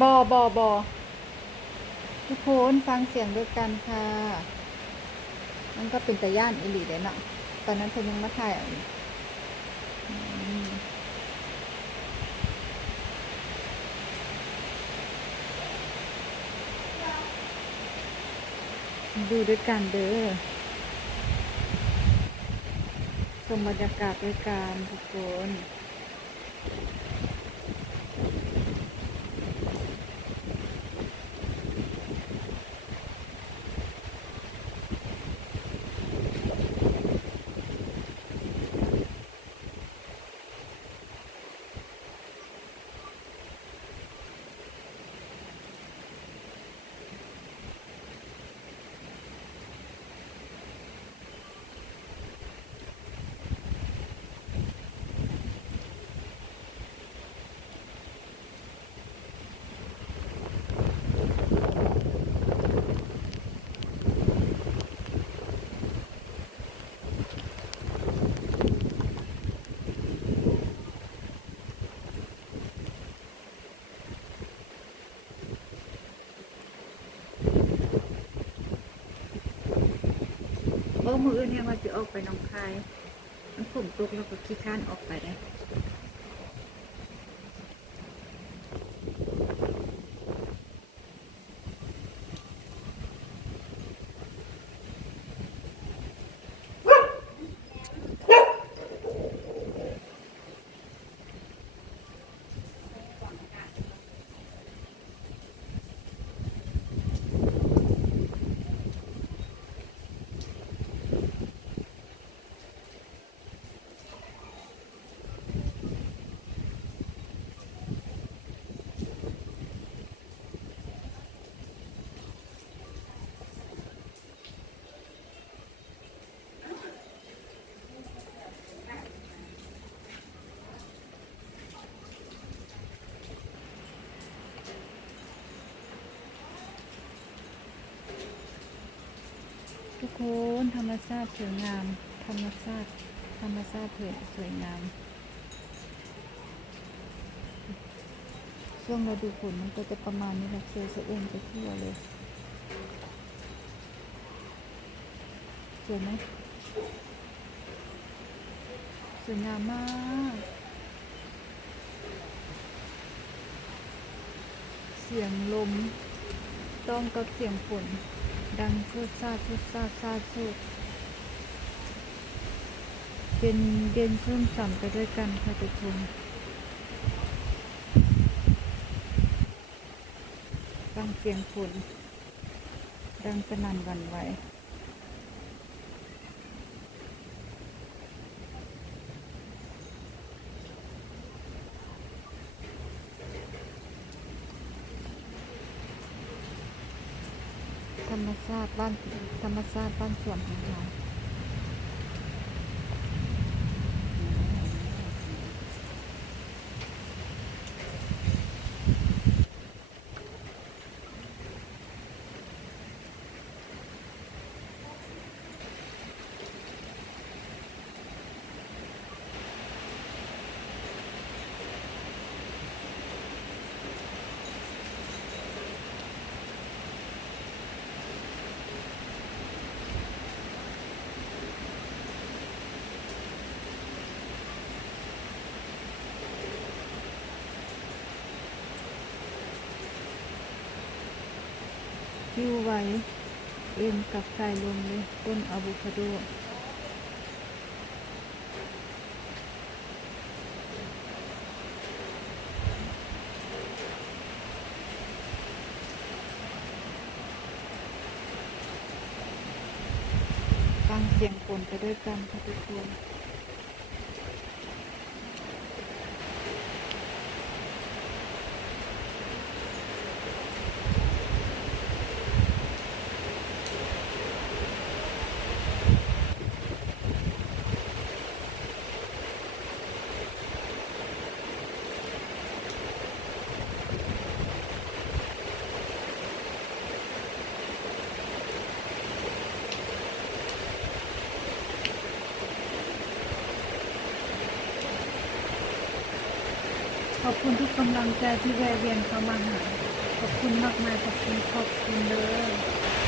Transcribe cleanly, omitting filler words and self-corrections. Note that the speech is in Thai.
บอทุกคนฟังเสียงด้วยกันค่ะมันก็เป็นตาย่านอิหลีเด้เนาะตอนนั้นเพิ่นยังมาถ่ายอยู่อืมดูด้วยกันเด้อชมบรรยากาศด้วยกันทุกคนมื้ออื่นเนี่ยว่าสิออกไปหนองคายมันฝนตกแล้วก็ขี้คร้านออกไปได้ทุกคนธรรมชาติสวยงามธรรมชาติสวยงามช่วงฤดูฝนมันก็จะประมาณนี้แหละเขียวสะอุ่มไปทั่วเลยสวยไหมสวยงามมากเสียงลมต้องกับเสียงฝนดังชุดซาชุดซาซาชุดเป็นเย็นชุ่มฉ่ำไปด้วยกันค่ะทุกคนฟังเสียงฝนดังสนั่นหวั่นไหวธรรมชาติบ้านธรรมชาติบ้านสวนของเราคิวไว้เอ็นกับสายลมเลยต้นอะโวคาโดฟังเสียงฝนไปด้วยกันค่ะทุกคน อบคุณทุกกำลังใจที่แวะเวียนเข้ามาหาขอบคุณมากมายขอบคุณเด้อ